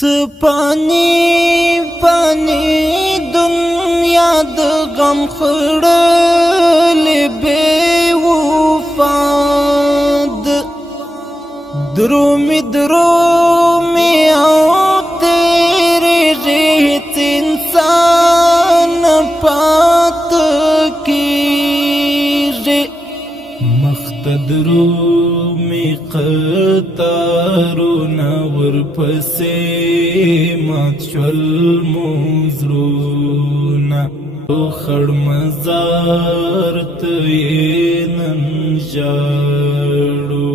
پانی پانی دنیا د غم خړل بے وفاد درومی او تیرے ریت انسان پات کی رے مختدرومی قطارنا ورپسے مات شل موزرونا خړ مزار تینن جاړو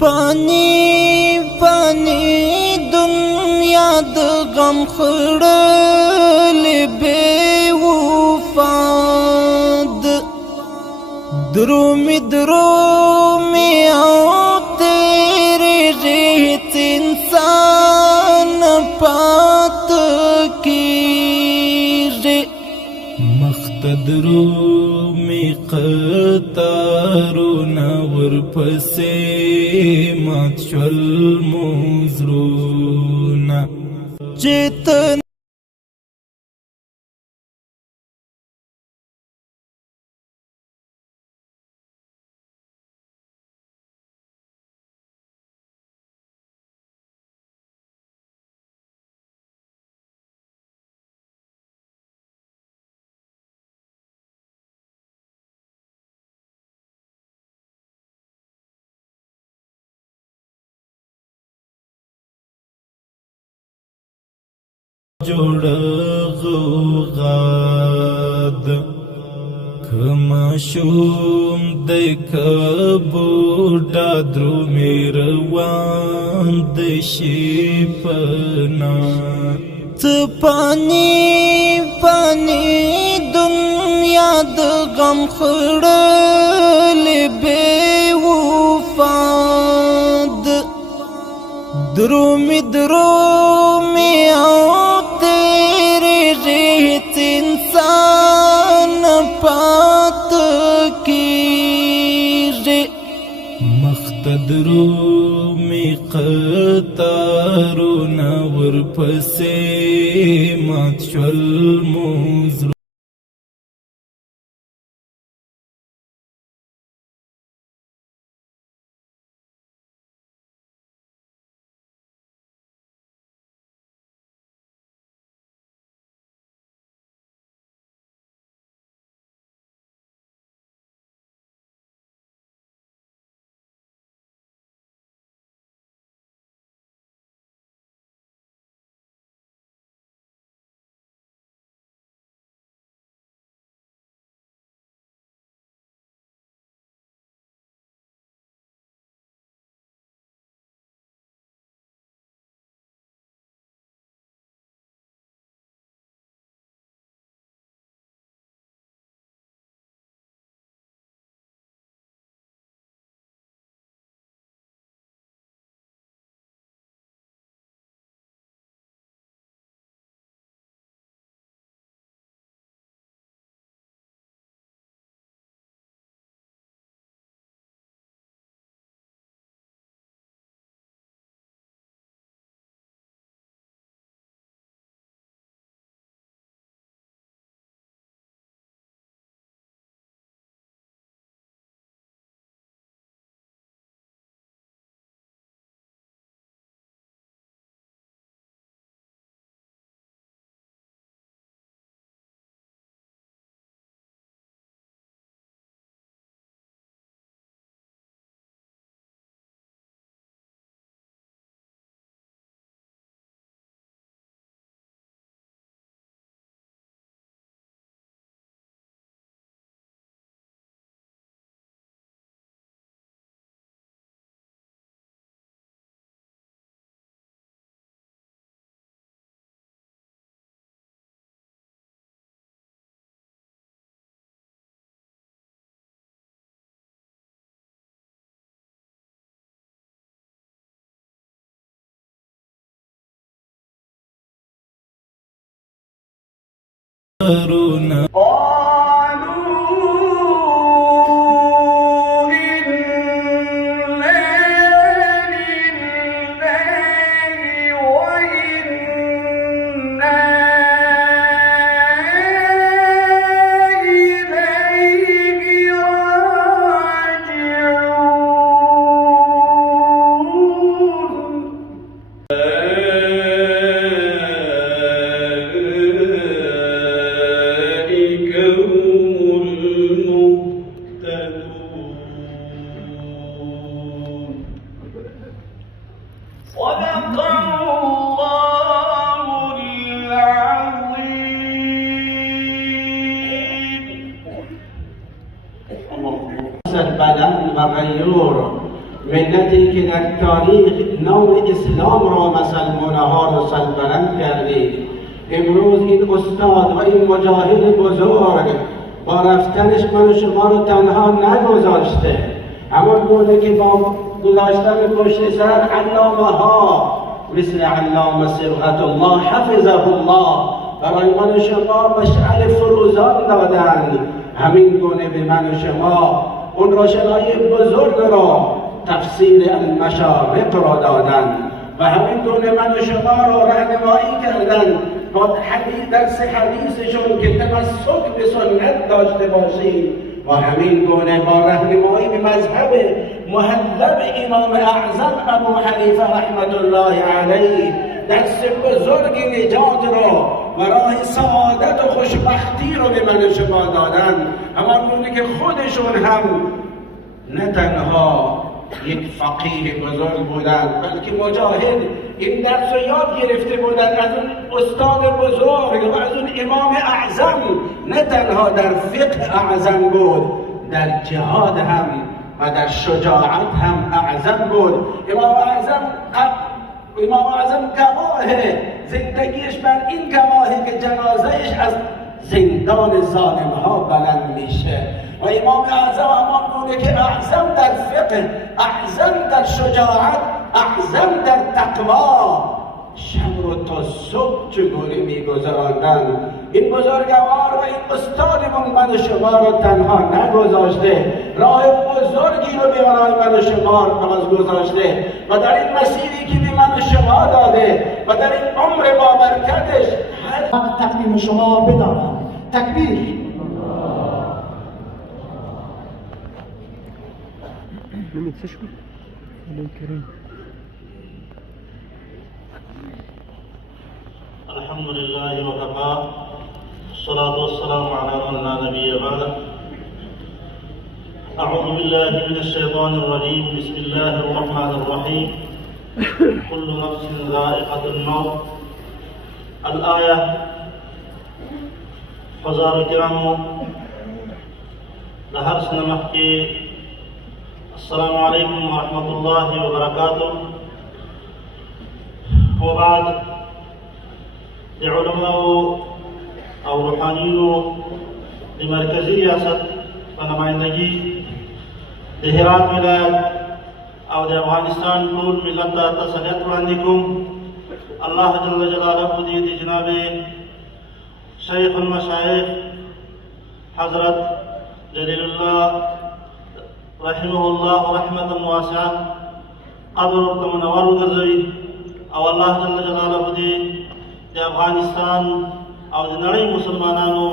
پانی پانی دنیا د غم خړل بے وفاد درومی او تیرے ریت انسان پات کی رے مختدرومی قطارنا ورپسے مات شل موزرونا جیتن جوړ غوغاد کما شوم د کبوډا درو میروان د شپنا پانی پانی دنیا د غم خړل بے وفاد درومی او تیرے ریت انسان پات کی رے مختدرومی قطارنا ورپسے مات شل موزرو إنا لله وإنا تغییر، ملتی که در تاریخ نام اسلام را مسلمانه ها را سربلند کردید. امروز این استاد و این مجاهد بزرگ با رفتنش من و شما رو تنها نگذاشته، همون گونه که با گذاشتن پشت سر علامه ها مثل علامه صبغت الله حفظه الله برای من و شما مشعل فروزان دادند، همین گونه به من و شما اون روشنایی بزرگ را تفسیر المشارق را دادند و همین گونه من و شما را راهنمایی کردند با درس حدیثشون که تمسک به سنت داشته باشید و همین گونه با راهنمایی به مذهب محلب امام اعظم ابو حنیفه رحمت الله علیه درس بزرگ نجات را و راه سعادت و خوشبختی را به من شما دادند، همان گونه که خودشون هم نه تنها یک فقیه بزرگ بودند بلکه مجاهد این درس رو یاد گرفته بودند از اون استاد بزرگ و از اون امام اعظم. نه تنها در فقه اعظم بود، در جهاد هم و در شجاعت هم اعظم بود. امام اعظم گواه زندگیش بر این گواهی که جنازهش از زندان ظالم ها بلند میشه و امام اعظم همان گونه که اعظم در فقه، اعظم در شجاعت، اعظم در تقوا شب رو تا صبح چگونه میگذراندند. این بزرگوار و این استادمون من و شما رو تنها نگذاشته، راه بزرگی رو برای من و شما باز گذاشته و در این مسیری که به من و شما داده و در این عمر با برکتش هر تقدیم شما بدارم. تکبیر. الحمد لله وكفى الصلاة والسلام على من لا نبي بعده. أعوذ بالله من الشيطان الرجيم. بسم الله الرحمن الرحيم. كل نفس ذائقة الموت. الآية. حضار الكرام لهرسنا محكي السلام عليكم ورحمة الله وبركاته. وبعد لعلماء او روحانيو لمركزي رياست فنمائندگی د هرات ولایت او د افغانستان ټول ملت ته تسلیت وړاندې کوم. الله جل جلاله دې د جناب شیخ المشایخ حضرت جلیل الله رحمه الله رحمة واسعة قبر ورته منور وګرځوي او الله جل جلاله دې د افغانستان او د نړۍ مسلمانانو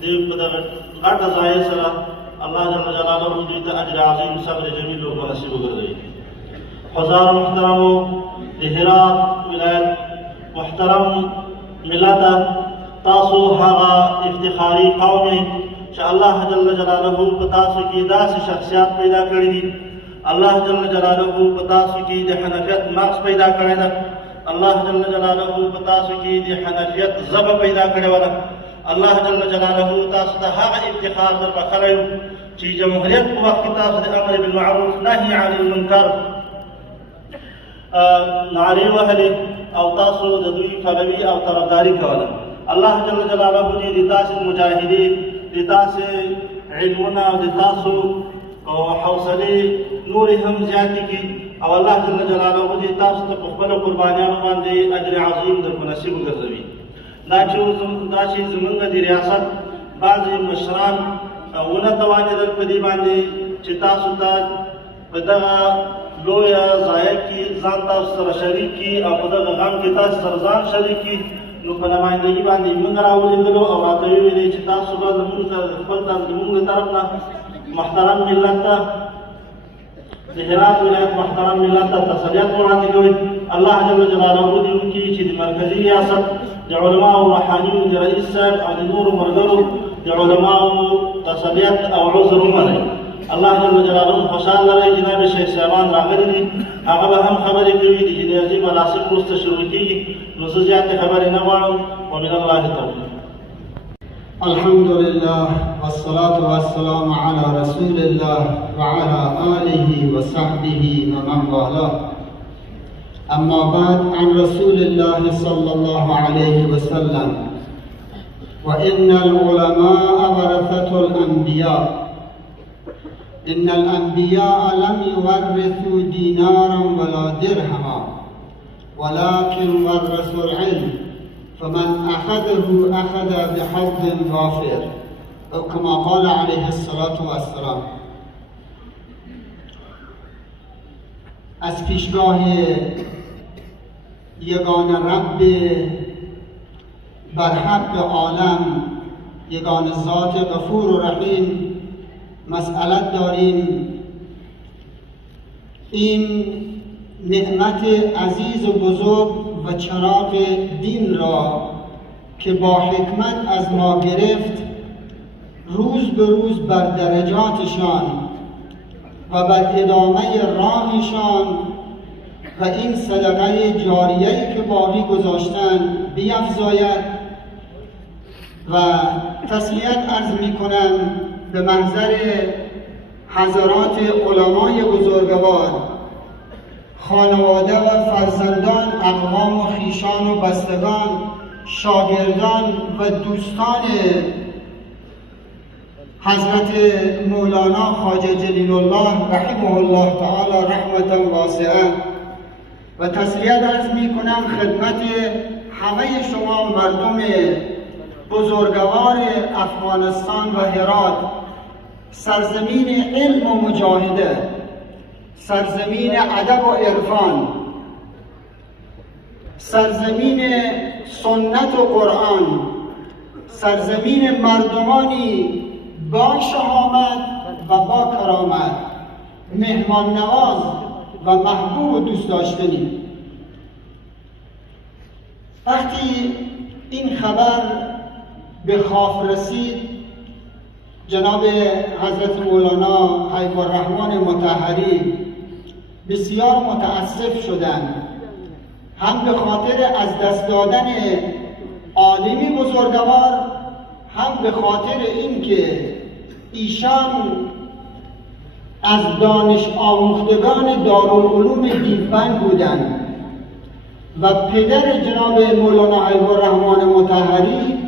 دې په دغه غټه ځای سره الله جل جلاله دې ته اجر عظیم صبر جمیل او نصیب وګرځوي. حضار محترمو د هرات ولایت محترم ملت تاسو هغه افتخاري قوم چې الله جل جلاله په تاسو کې داسې شخصیات پیدا کړي دي. الله جل جلاله په تاسو کې د حنفیت مغز پیدا کړی ده. الله جل جلاله په تاسو کې د حنفیت ژبه پیدا کړې وه. الله جل جلاله تاسو ته هغه افتخار در بخلی چې جمهوریت په وخت کې تاسو د امر بالمعروف نهي عن المنکر نعرې وهلې او تاسو د دوی پلوي او طرفداري کوله. الله جل جلاله دې د تاسو مجاهدې د تاسو علمونه او د تاسو حوصلې نورې هم زیاتې کړي او الله جل جلاله دې تاسو ته په خپلو قربانیانو باندې اجر عظیم در په نصیب وګرځوي. دا چې زمونږ د ریاست بعضې مشران ونه توانېدل په دې باندې چې تاسو ته په دغه لویه ضایع کې ځان تاسو سره شریک کړي او په دغه غم کې تاسو سره ځان شریک کړي، نو په نمایندګي باندې موږ راولېږلو او راته یې ویلې چې تاسو به زموږ د طرف نه محترم ملت ته د هرات ولایت محترم ملت ته تسلیت وړاندې کوي. الله جل جلاله دې وکړي چې د مرکزي ریاست د علماو روحانیو د رئیس صاحب او د نورو ملګرو د علماو تسلیت او عذر ومنئ. الله جل جلاله خوشحال لري جناب شیخ صاحبان راغلي دي، هغه به هم خبرې کوي. د جنازې مراسم وروسته شروع کېږي، نو زه زیاتې خبرې نه غواړم. ومن الله توفیق. الحمد لله والصلاة والسلام على رسول الله وعلى آله وصحبه ومن والاه. أما بعد، عن رسول الله صلى الله عليه وسلم: وإن العلماء ورثة الأنبياء. إن الأنبياء لم يورثوا دينارا ولا درهما ولكن ورثوا العلم، فمن أخذه أخذ بحظ وافر، أو كما قال عليه الصلاة والسلام. از پیشگاه یگان رب برحق عالم، یگان ذات غفور و رحیم مسئلت داریم. این نعمت عزیز و بزرگ و چراغ دین را که با حکمت از ما گرفت، روز به روز بر درجاتشان و بر ادامه راهشان و این صدقه جاریه‌ای که باقی گذاشتن بیفزاید. و تسلیت عرض می کنم به محضر حضرات علمای بزرگوار، خانواده و فرزندان، اقوام و خویشان و بستگان، شاگردان و دوستان حضرت مولانا خواجه جلیل الله رحمه الله تعالی رحمتا واسعه. و تسلیت عرض می کنم خدمت همه شما مردم بزرگوار افغانستان و هرات، سرزمین علم و مجاهده، سرزمین ادب و عرفان، سرزمین سنت و قرآن، سرزمین مردمانی با شهامت و با کرامت، مهمان نواز و محبوب و دوست داشتنی. وقتی این خبر به خاف رسید، جناب حضرت مولانا حیب الرحمن مطهری بسیار متاسف شدند، هم به خاطر از دست دادن عالمی بزرگوار، هم به خاطر اینکه ایشان از دانش آموختگان دارالعلوم دیوبند بودند و پدر جناب مولانا حیب الرحمن مطهری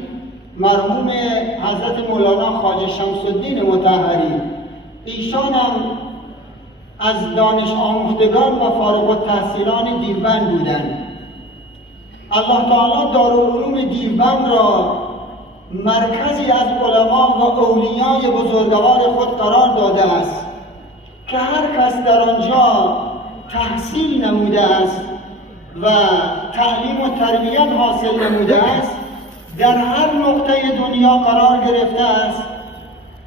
مرحوم حضرت مولانا خواجه شمس الدین مطهری، ایشان هم از دانش آموختگان و فارغ التحصیلان دیوبند بودند. الله تعالی دارالعلوم دیوبند را مرکزی از علما و اولیای بزرگوار خود قرار داده است که هر کس در آنجا تحصیل نموده است و تعلیم و تربیت حاصل نموده است، در هر نقطه دنیا قرار گرفته است.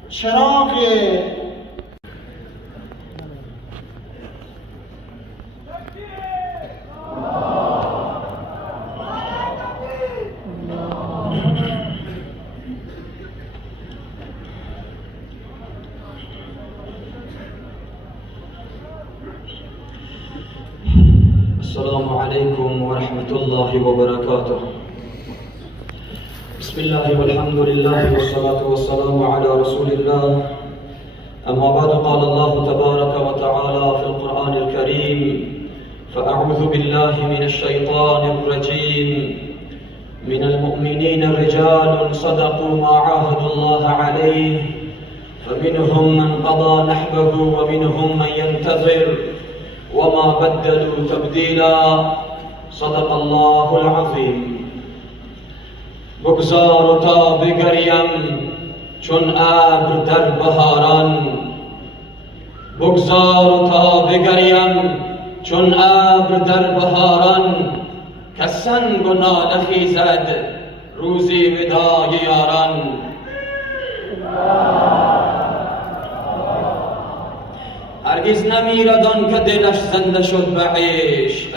چراغ السلام عليكم ورحمة الله وبركاته. بسم الله والحمد لله والصلاة والسلام على رسول الله. أما بعد، قال الله تبارك وتعالى في القرآن الكريم: فأعوذ بالله من الشيطان الرجيم. من المؤمنين رجال صدقوا ما عاهدوا الله عليه، فمنهم من قضى نحبه ومنهم من ينتظر وما بدلوا تبديلا. صدق الله العظيم. بگذار تا بگریم چون ابر در بهاران، بگذار تا بگریم چون ابر در بهاران، که سنگ و ناله خیزد روزی وداع یاران. هرگز نمیرد آن که دلش زنده شد به عشق،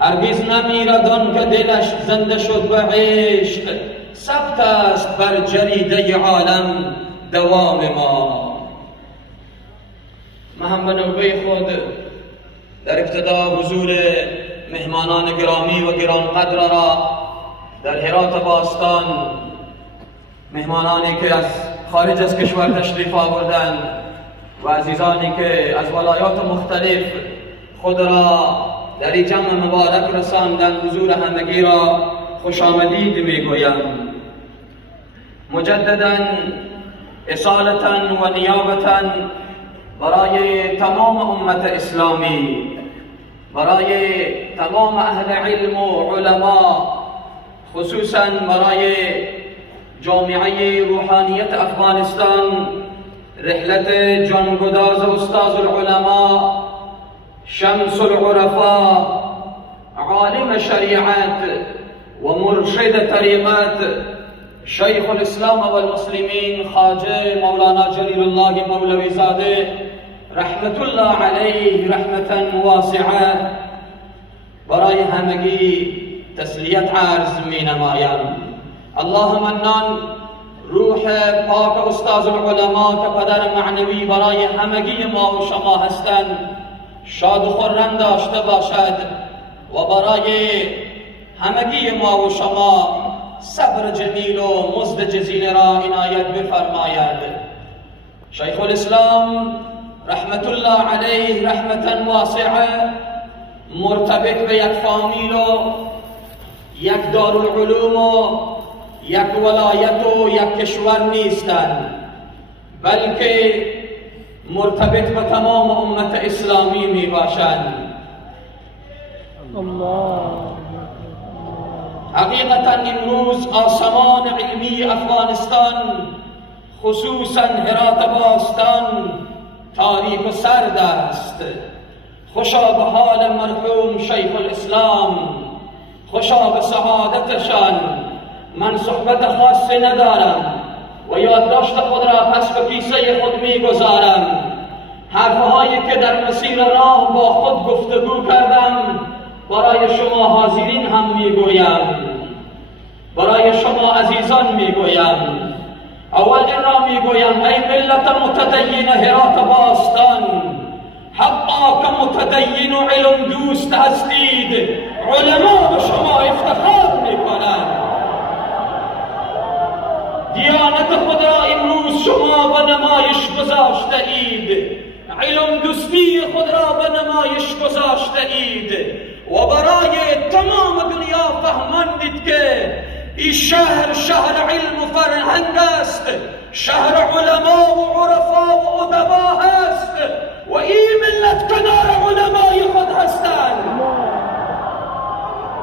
هرگز نمیرد آن که دلش زنده شد به عشق. ثبت است بر جریده عالم دوام ما. من هم به نوبه خود در ابتدا حضور مهمانان گرامی و گرانقدر را در هرات باستان مهمانانی که از خارج از کشور تشریف آوردند و عزیزانی که از ولایات مختلف خود را در این جمع مبارک رساندند، حضور همگی را خوش آمدید میگویم. مجددا اصالتا و نیابتا برای تمام امت اسلامی، برای تمام اهل علم و علما، خصوصا برای جامعه روحانیت افغانستان، رحلت جانگداز استاذ العلماء، شمس العرفاء، عالم شریعت و مرشد طریقت، شیخ الاسلام والمسلمین خواجه مولانا جلیل الله مولوی زاده رحمت الله علیه رحمتا واسعه، برای همگی تسلیت عرض می نمایم. الله منان روح پاک استاذ العلماء که پدر معنوی برای همگی ما و شما هستند شاد و خرم داشته باشد و برای همگی ما و شما صبر جمیل و مزد جزیل را عنایت بفرماید. شیخ الاسلام رحمت الله علیه رحمتا واسعه مرتبط به یک فامیل و یک دارالعلوم و یک ولایت و یک کشور نیستند، بلکه مرتبط به تمام امت اسلامی می باشند. حقیقتا امروز آسمان علمی افغانستان، خصوصا هرات باستان، تاریک و سرد است. خوشا به حال مرحوم شیخ الاسلام، خوشا به سعادتشان. من صحبت خاصی ندارم و یادداشت خود را پس به کیسه خود میگذارم. حرفهایی که در مسیر راه با خود گفتگو کردم برای شما حاضرین هم میگویم، برای شما عزیزان میگویم. اول این را میگویم ای ملت متدین هرات باستان، حقا که متدین و علم دوست هستید، علما به شما افتخار میکنند. دیانت خود را امروز شما به نمایش گذاشته اید، علم دوستی خود را به نمایش گذاشته اید و برای تمام دنیا فهماندید که این شهر شهر علم و فرهنگ است، شهر علما و عرفا و ادبا است و این ملت کنار علمای خود هستند.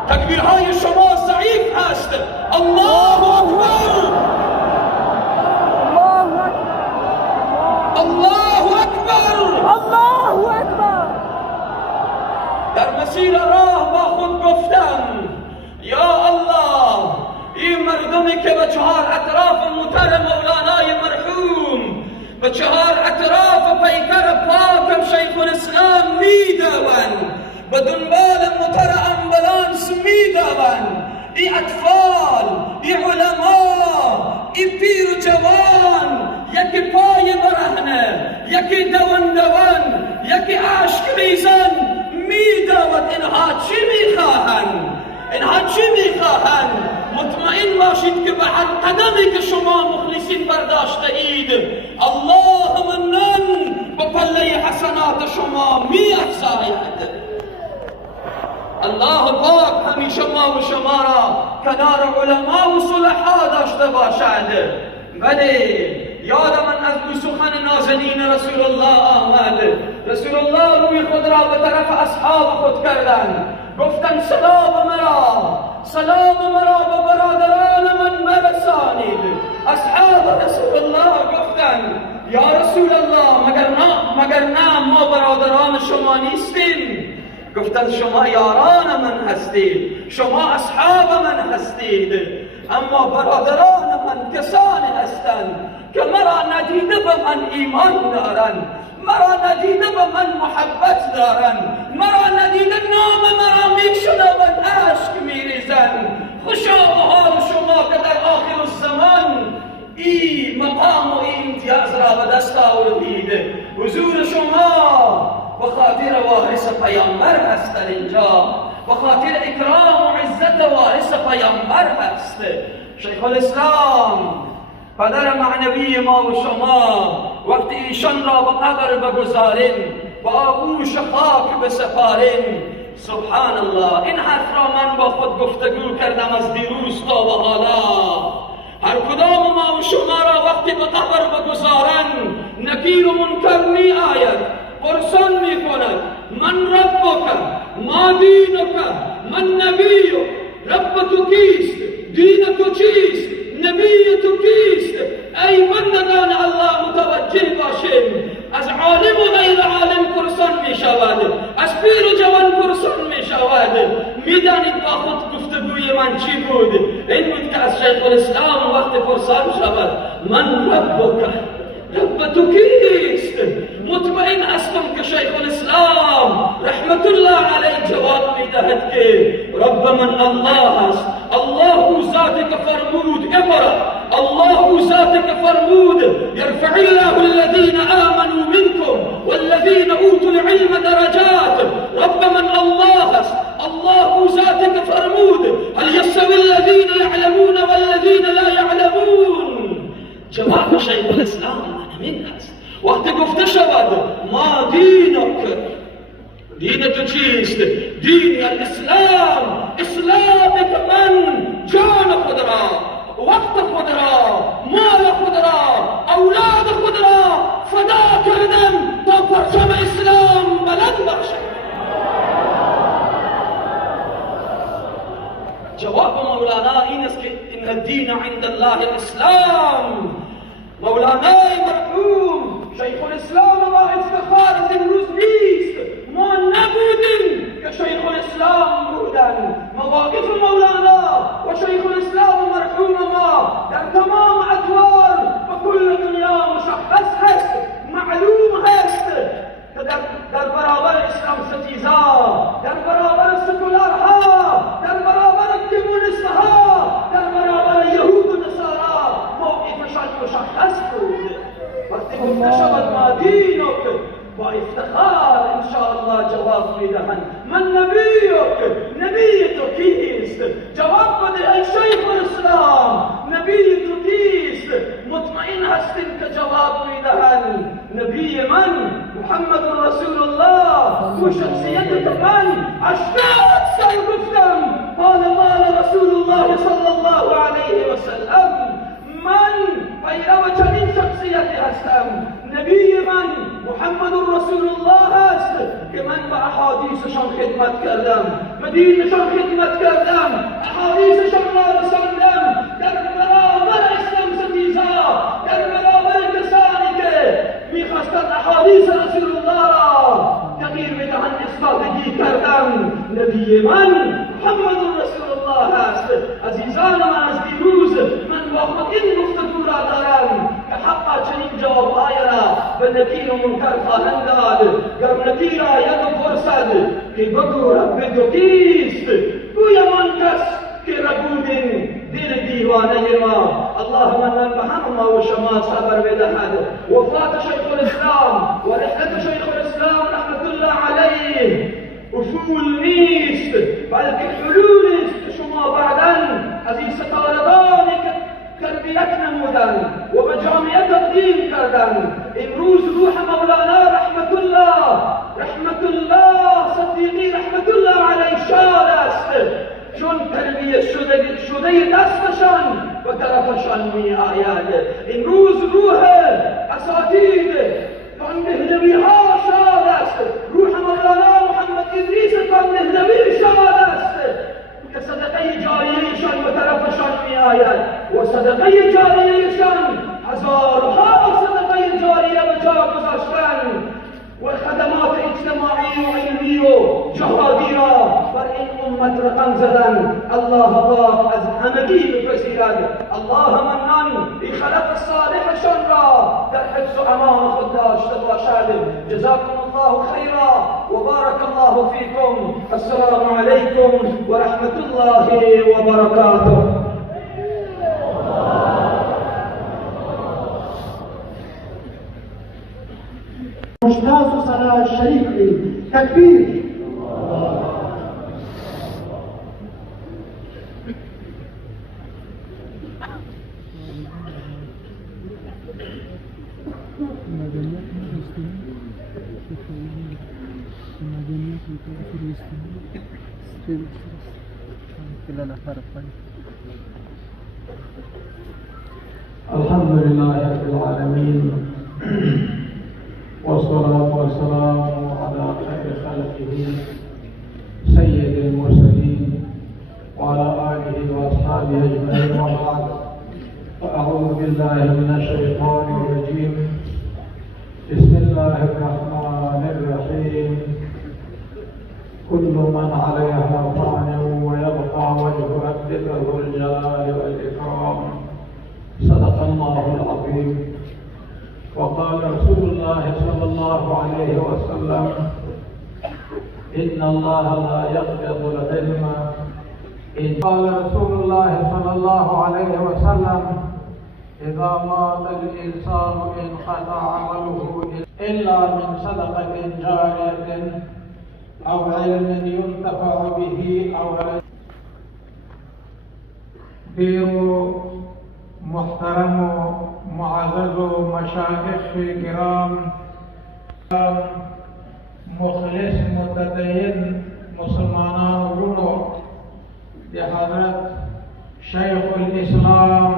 تکبیرهای شما ضعیف هست. الله اکبر، الله اکبر، الله اکبر. در مسیر راه با خود گفتم یا الله، این مردمی که به چهار اطراف متر مولانای مرحوم، به چهار اطراف پیکر پاکم شیخ الاسلام میدوند، به دنبال متر امبولانس میدوند. این اطفال، این علما، این پیر و جوان، یکی پای برهنه، یکی دوان، یکی عشق ریزن میدود. اینها چی میخواهند؟ اینها چی میخواهند؟ مطمئن باشید که به هر قدمی که شما مخلصین برداشته اید، الله منن به پله حسنات شما میافزاید. الله پاک همیشه ما و شما را کنار علما و صلحا داشته باشد. بله، یاد من از دو سخن نازنین رسول الله آمد. رسول الله روی خود را به طرف اصحاب خود کردند، گفتند سلام مرا به برادران من برسانید. اصحاب رسول الله گفتند یا رسول الله مگر نه ما برادران شما نیستیم؟ گفتند شما یاران من هستید، شما اصحاب من هستید، اما برادران من کسانی هستند که مرا ندیده به من ایمان دارند، مرا ندیده به من محبت دارند، مرا ندیده نام مرا میشنوند، اشک میریزند. خوشا به حال شما که در آخر الزمان این مقام و این امتیاز را به دست آوردید. حضور شما به خاطر وارث پیامبر هست در اینجا، به خاطر اکرام و عزت وارث پیامبر هست. شیخ الاسلام پدر معنوی ما و شما وقتی ایشان را به قبر بگذاریم و آغوش خاک بسپاریم، سبحان الله، این حرف را من با خود گفتگو کردم از دیروز تا به حالا. هر کدام ما و شما را وقتی به قبر بگذارند نکیر و منکر می آید، پرسان می کند من ربک، ما دینک، من نبیک، رب تو کیست، دین تو چیست، نبی تو کیست؟ ای بندگان الله متوجه باشیم، از عالم و غیر عالم پرسان می شود، از پیر و جوان پرسان می شود. می دانید با خود گفتگوی من چی بود؟ این بود که از شیخ الاسلام وقت پرسان شود من ربک، رب تو کیست؟ مطمئن هستم که شیخ الاسلام رحمت الله علیه جواب می دهد که رب من الله است. الله او ذاتی که فرمود اقرأ، الله او ذاتی که فرمود یرفع الله الذین آمنوا منکم والذین اوتوا العلم درجات. رب من الله است. الله او ذاتی که فرمود هل یستوی الذین یعلمون والذین لا یعلمون. جواب شیخ الاسلام همین هست. وقتی گفته شود ما دینک، دین تو چیست؟ دین الاسلام، اسلامی که من جان خود را، وقت خود را، مال خود را، اولاد خود را فدا کردم تا پرچم اسلام بلند باشد. جواب مولانا این است که ان الدین عند الله الاسلام. مولانای مرحوم شیخ الاسلام با افتخار از امروز نیست، ما نبودیم که شیخ الاسلام بودن. مواقف مولانا و شیخ الاسلام مرحوم ما در تمام ادوار و کل دنیا مشخص هست، معلوم هست که در برابر اسلام ستیزا، در برابر سکولارها، در برابر کمونیستها، در برابر یهود و نصارا موقفشان مشخص بود. وقتی گفته شود ما دینک، با افتخار انشاءالله جواب میدهند من نبیک، نبی تو کیست؟ جواب بده ای شیخ الاسلام، نبی تو کیست؟ مطمئن هستیم که جواب میدهند نبی من محمد رسول الله. و شخصیت من 80 سال گفتم قال رسول الله صلی الله علیه و سلم. من پیرو چنین شخصیتی هستم. نبی من محمد رسول الله است که من به احادیثشان خدمت کردم، به دینشان خدمت کردم، احادیثشان را رساندم در برابر اسلام ستیزا، در برابر کسانی که میخواستند احادیث رسول الله را تغییر بدهند استادگی کردم. نبی من محمد رسول الله است. عزیزان من، از دیروز من با خود این گفتگو را دارم که حقا چنین جوابهای را به نکیر و منکر خواهند داد. گر نکیر آید و پرسد که بگو رب تو کیست؟ گویم آن کس که ربودیم دل دیوانه ما. اللهم من به همه ما و شما صبر بدهد. وفات شیخ الاسلام و رحلت شیخ الاسلام رحمت الله علیه افول نیست، بلکه حلول است که شما بعداً از این ستارگانی که تربیت نمودن و به جامعه تقدیم کردن، امروز روح مولانا رحمت الله صدیقی رحمت الله علیه شاد است، چون تربیت شده دستشان و طرفشان می آید. امروز روح اساتید کاندهلوی ها شاد است، روح مولانا محمد ادریس کاندهلوی شاد است که صدقه جاریهشان به طرفشان می آید و صدقه جاریهشان هزارها صدقه جاریه به جا گذاشتن و خدمات اجتماعی و علمی و جهادی را بر این امت رقم زدن. الله پاک از همگی بپذیرد. الله منان ای خلق صالحشان را در حفظ و امان خود داشته باشد. جزاكم الله خیرا و بارک الله فیکم. السلام علیکم و رحمت الله و برکاته. مجتاز و صلاة الشريف تكبير. Alhamdulillah Rabbil Alamin, wassalatu wassalamu ala khairi khalqihi sayyidil mursalin wa ala alihi wa ashabihi ajma'in wa ba'd. A'udhu billahi minash shaitanir rajim. Bismillahir rahmanir rahim. Kullu man 'alayha fanin wa yabqa wajhu rabbika dhul jalali wal ikram. صدق الله العظيم. وقال رسول الله صلى الله عليه وسلم: إن الله لا يقبض العلم. قال رسول الله صلى الله عليه وسلم: إذا مات الإنسان انقطع عمله إلا من صدقة جارية أو علم ينتفع به أو محترم و معزز و مشایخ کرام، مخلص متدین مسلمانان رونو دی حضرت شیخ الاسلام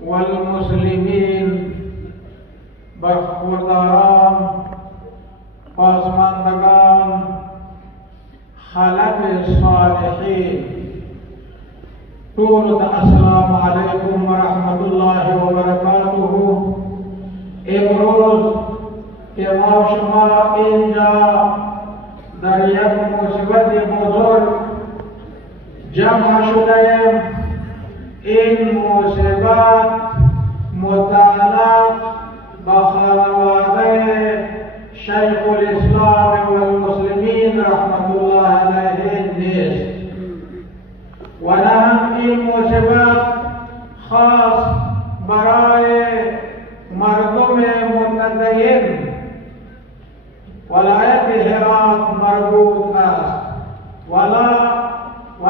والمسلمین برخورداران، بازماندگان، خلق صالحین، طول السلام علیکم ورحمت الله وبرکاتہ. امروز که ما شما اینجا در یک مصیبت بزرگ جمع شدیم، این مصیبت متعلق با خانواده شیخ الاسلام والمسلمین رحمت الله علیه نیست، و نه هم این مصیبت خاص برای مردم متدین ولایت هرات مربوط است، و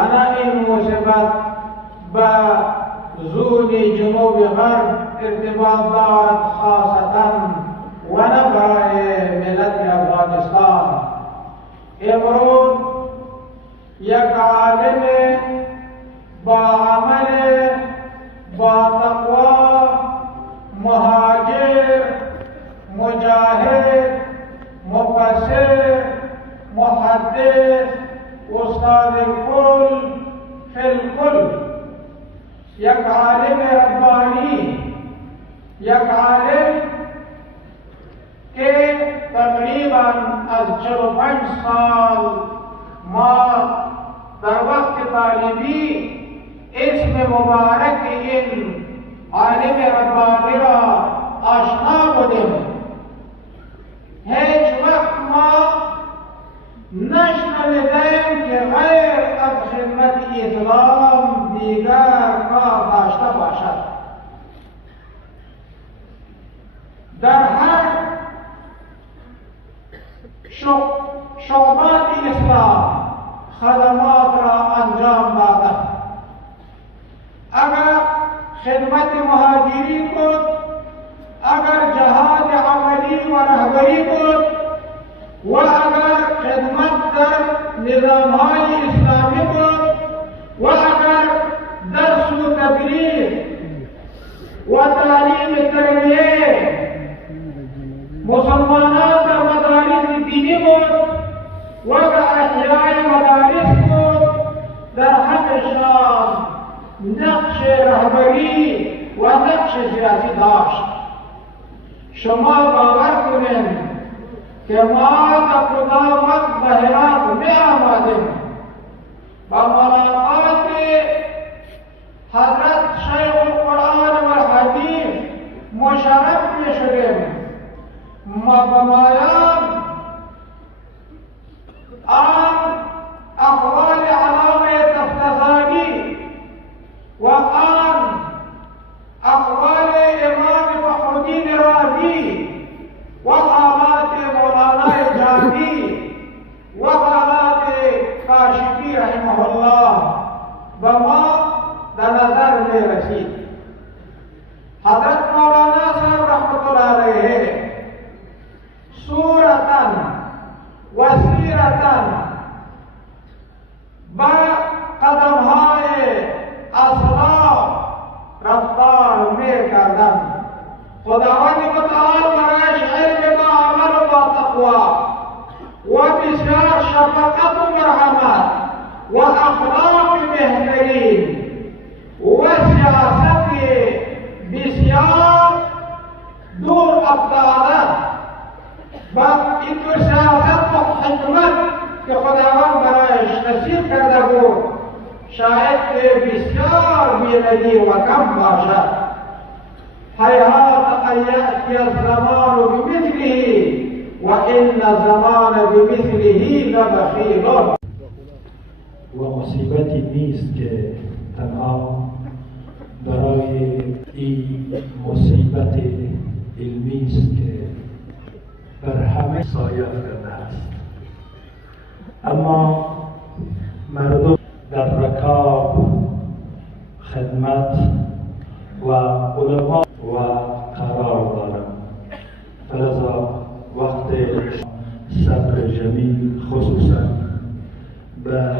نه این مصیبت به زون جنوب غرب ارتباط دارد خاصتا، و نه برای ملت افغانستان. امروز یک عالم با عمل، با تقوا، مهاجر، مجاهد، مفسر، محدث، استاد الکل فی الکل، یک عالم ربانی، یک عالم که تقریبا از 45 سال ما در وقت طالبی اسم مبارک این عالم ربانی را آشنا بودیم. هیچ وقت ما نشنیدیم که غیر از خدمت اسلام دیگر کار داشته باشد. در هر شعبات اسلام خدمات را انجام داده. اگر خدمت مهاجرین بود، اگر جهاد عملی و رهبری بود، و اگر خدمت در نظامهای اسلامی بود، و اگر درس و تدریس و تعلیم تربیه مسلمانان در مدارس دینی بود، و اگر احیای مدارس بود، در حقشان نقش رهبری و نقش سیاسی داشت. شما باور کنید که ما در کدام وقت به هرات می آمدیم، با ملاقات حضرت شیخ القرآن و الحدیث مشرف می شدیم. ما بمایان آن اقوال علامه تفتزانی و آن اقوال امام فخرالدین رازی و حالات مولانا جامی و حالات کاشفی رحمه الله و ما در نظر می رسید. حضرت مولانا صاحب رحمت الله علیه خداوند متعال برایش علم با عمل و با تقوا و بسیار شفقت و مرحمت و اخلاق بهترین و سیاست بسیار دور افتاده و این دو سیاست و حکمت که خداوند برایش نصیب کرده بود شاید بسیار بی‌نظیر و کم باشد. حیات ان یأتی الزمان بمثله و ان الزمان بمثله لبخیل. و مصیبتی نیست که تنها برای این مصیبت علمی است که بر همه سایه کرده است، اما مردم در رکاب خدمت و علما و قرار دارند. فلذا وقت صبر جمیل خصوصا به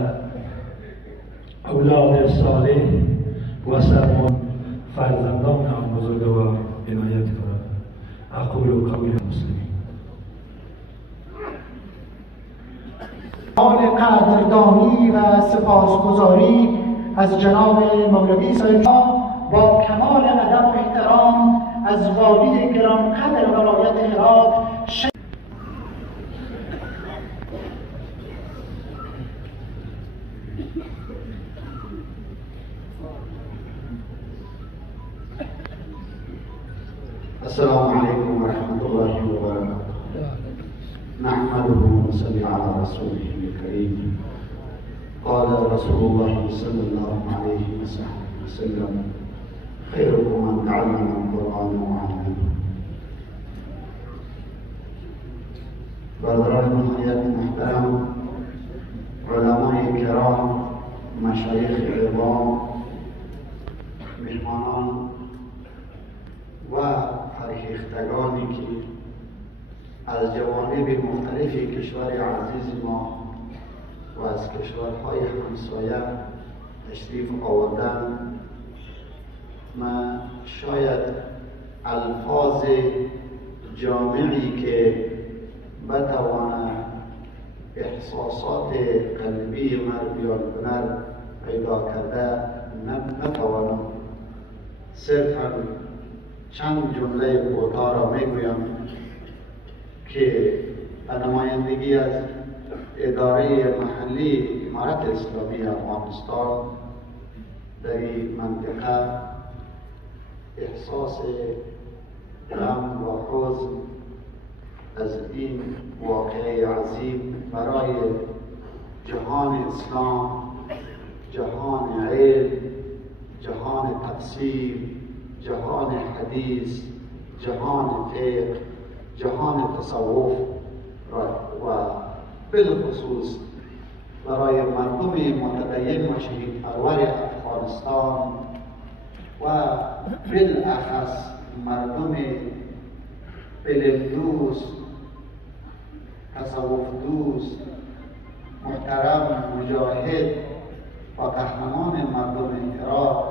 اولاد صالح و سرمان فرزندان آن بزرگوار عنایت کند. اقول قول المسلمین. حال قدردانی و سپاسگزاری از جناب مولوی صاحب با کمال ادب و احترام از والی گرانقدر ولایت هرات. السلام عليكم ورحمة الله وبركاته. نحمده ونصلي على رسوله الكريم. قال رسول الله صلى الله عليه وسلم: خيركم من تعلم القرآن وعلمه. برادران نهایت محترم، علمای کرام، مشایخ عظام، مهمانان و فرهیختگانی که از جوانب مختلف کشور عزیز ما و از کشورهای همسایه تشریف آوردن، من شاید الفاظ جامعی که بتوانه احساسات قلبی مردیان کنر پیدا کرده نتوانم. صرفا چند جمله کوتاه را میگویم که به نمایندگی از اداره محلی امارت اسلامی افغانستان در این منطقه احساس غم و حزن از این واقعه عظیم برای جهان اسلام، جهان علم، جهان تفسیر، جهان حدیث، جهان فقه، جهان تصوف و بالخصوص برای مردم متدین و شهید پرور افغانستان و بالاخص مردم علم دوست، تصوف دوست، محترم مجاهد و قهرمان مردم هرات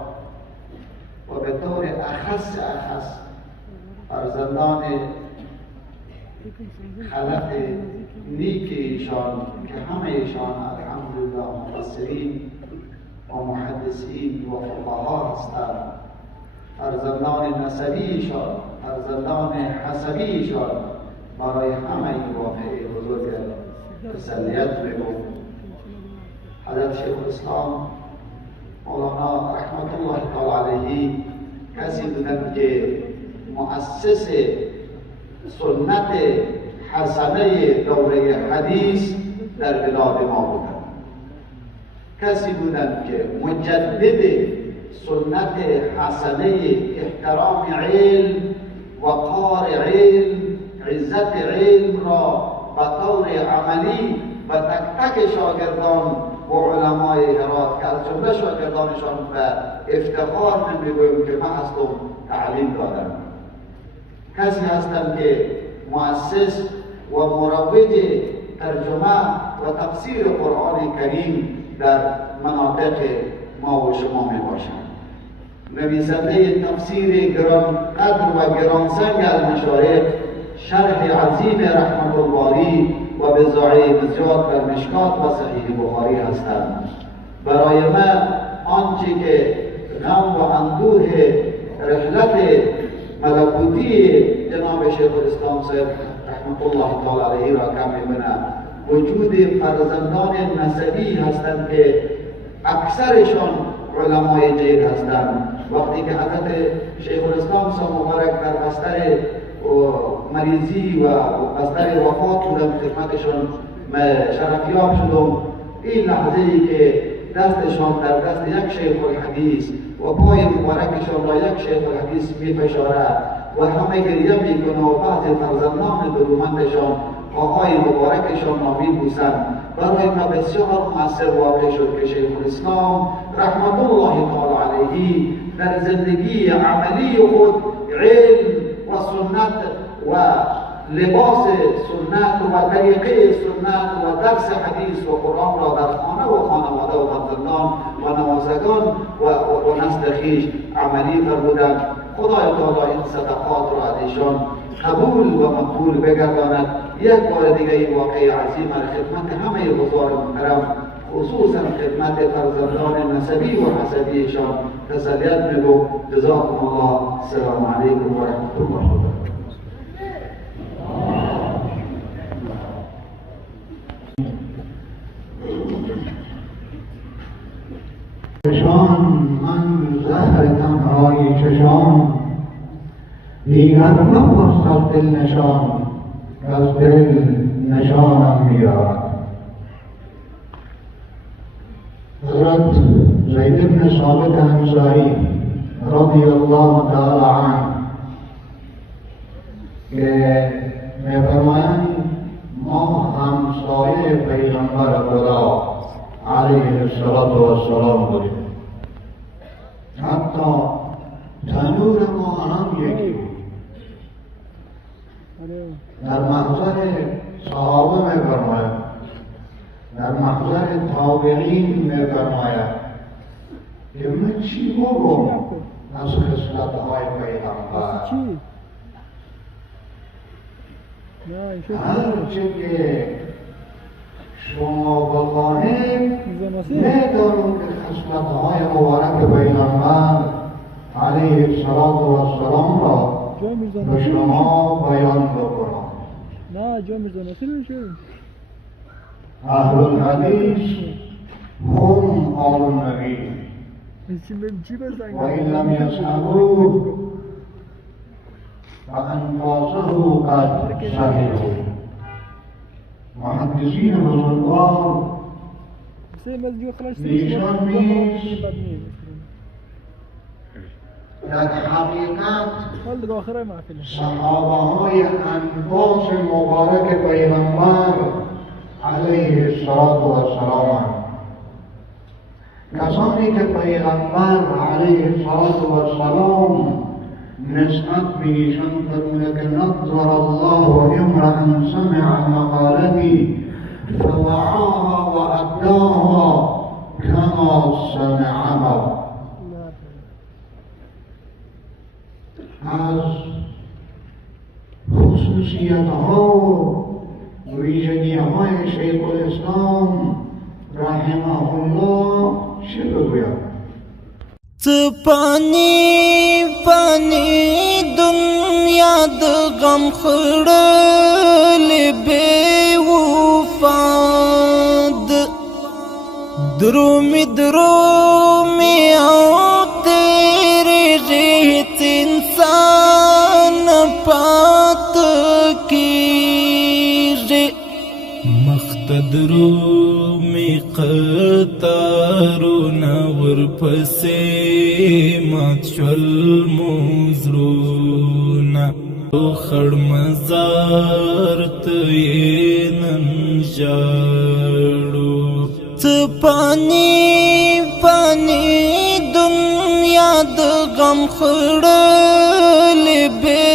و به طور اخص فرزندان خلق نیک ایشان که همه ایشان الحمدلله مفسرین و محدثین و فقها هستند، فرزندان نسبی ایشان، فرزندان حسبی ایشان، برای همه این واقعه بزرگ تسلیت میگویم. حضرت شیخ الاسلام مولانا رحمت الله تعالی علیه کسی بودند که مؤسس سنت حسنه دوره حدیث در بلاد ما بودند. کسی بودند که مجدد سنت حسنه احترام علم، وقار علم، عزت علم را به طور عملی و تک تک شاگردان و علمای هرات که از جمله شاگردانشان به افتخار نمیگویم که من هستم تعلیم دادم. کسی هستند که مؤسس و مروج ترجمه و تفسیر قرآن کریم در مناطق ما و شما می باشند. نویسنده تفسیر گران قدر و گرانسنگ المشایخ، شرح عظیم رحمت الباری و بضاعه بزیاد بر مشکات و صحیح بخاری هستند. برای من آنچه که غم و اندوه رحلت ملکوتی جناب شیخ الاسلام صاحب رحمت الله تعالی علیه را کم می‌بینم، وجود فرزندان نسبی هستند که اکثرشان علمای جیر هستند. وقتی که حضرت شیخ الاسلام صاحب مبارک در بستر مریضی و بستر وفات بودم، خدمتشان شرفیاب شدم، این لحظه ای که دستشان در دست یک شیخ الحدیث و پای مبارکشان را یک شیخ الحدیث می فشارد و همه گریه می کنه و بعضی فرزندان درومندشان پاهای مبارکشان را می بوسند. برای ما بسیار مؤثر واقع شد که شیخ الاسلام رحمت الله تعالی علیه در زندگی عملی خود علم و سنت و لباس سنت و طریقه سنت و درس حدیث و قرآن را در خانه و خانواده و فرزندان و نوازگان و نسل خویش عملی فرمودند. خدای تعالی این صدقات را از ایشان قبول و مقبول بگرداند. یک بار دیگه این واقعه عظیم را خدمت همه بزرگ محترم، خصوصا خدمت فرزندان نسبی و حسبیشان تسلیت میگو. جزاکم الله. السلام علیکم و رحمت الله و برکاته. چشان من زهر تنهای چشان، دیگر نپرس از دل نشان، از دل نشانم میاد. حضرت زید بن ثابت انصاری رضی الله تعالی عنه که میفرمایند ما همسایه پیغمبر خدا علیه السلام بودیم، حتی تنور ما هم یکی بود. در محضر صحابه میفرماید، در محضر تابعین میفرماید که من چی بگم از خصلت‌های پیغمبر؟ هرچه که شما بخواهید میدانید که خصلت‌های مبارک پیغمبر علیه السلام را به شما بیان بکنم. اهل الحدیث هم آل النبی و این لم یصحبوه فانفاسه قد صحبوه. محدثین بزرگوار ایشان نیز در حقیقت صحابه های انفاس مبارک پیغمبر علیه السلام، کسانی که پیغمبر علیه السلام نسبت به ایشان فرموده که نظر الله امرأ سمع مقالتی فوعاها و اداها کما سمعها. از خصوصیت ها و ویژگی های شیخ الاسلام رحمه الله چه بگویم؟ پانی پانی دنیا د غم خړل بے وفاد درومی او تیرے ریت انسان پات کی مختدرومی قطارو نور پسے مات شل موزرونا خړ مزار ته نن جاړو پانی پانی دنیا د غم خړل بے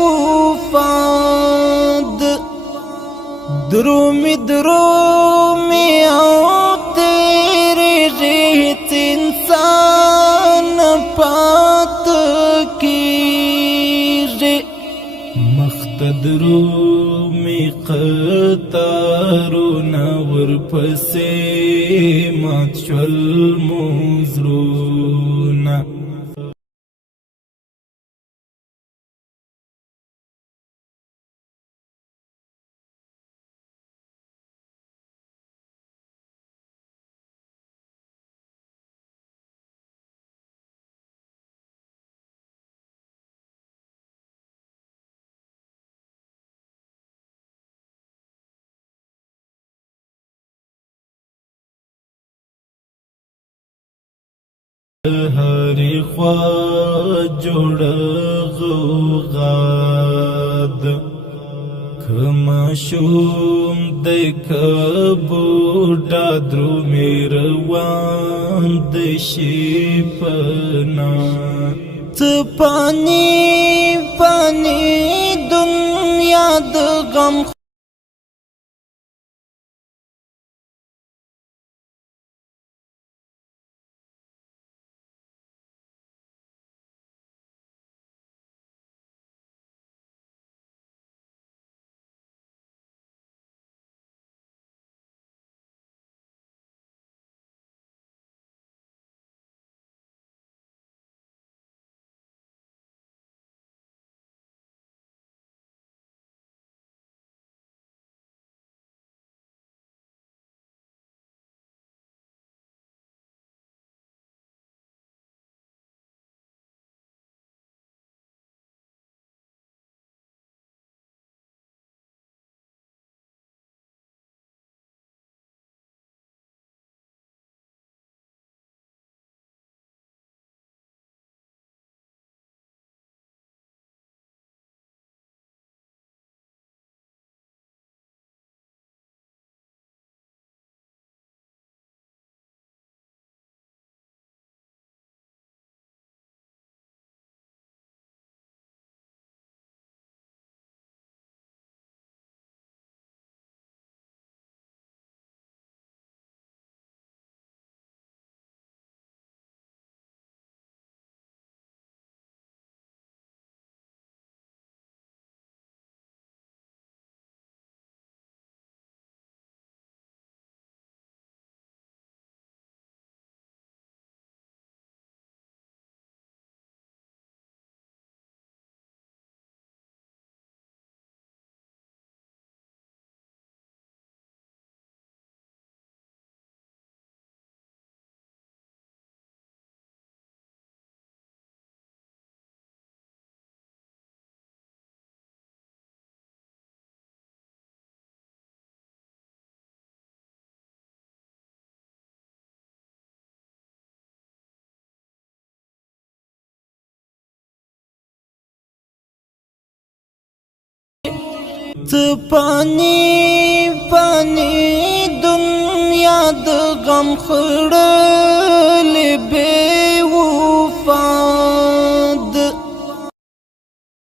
وفاد درومی او تیرے ریت انسان پا درومي قطارونه ورپسې مات شول مزرونه هرې خوا جوړه غوغاد که ماشوم دی که بوډا درومې روان دی شي پنا څه پانی پانی دنیا د غم څه پانی پانی دنیا د غم خړل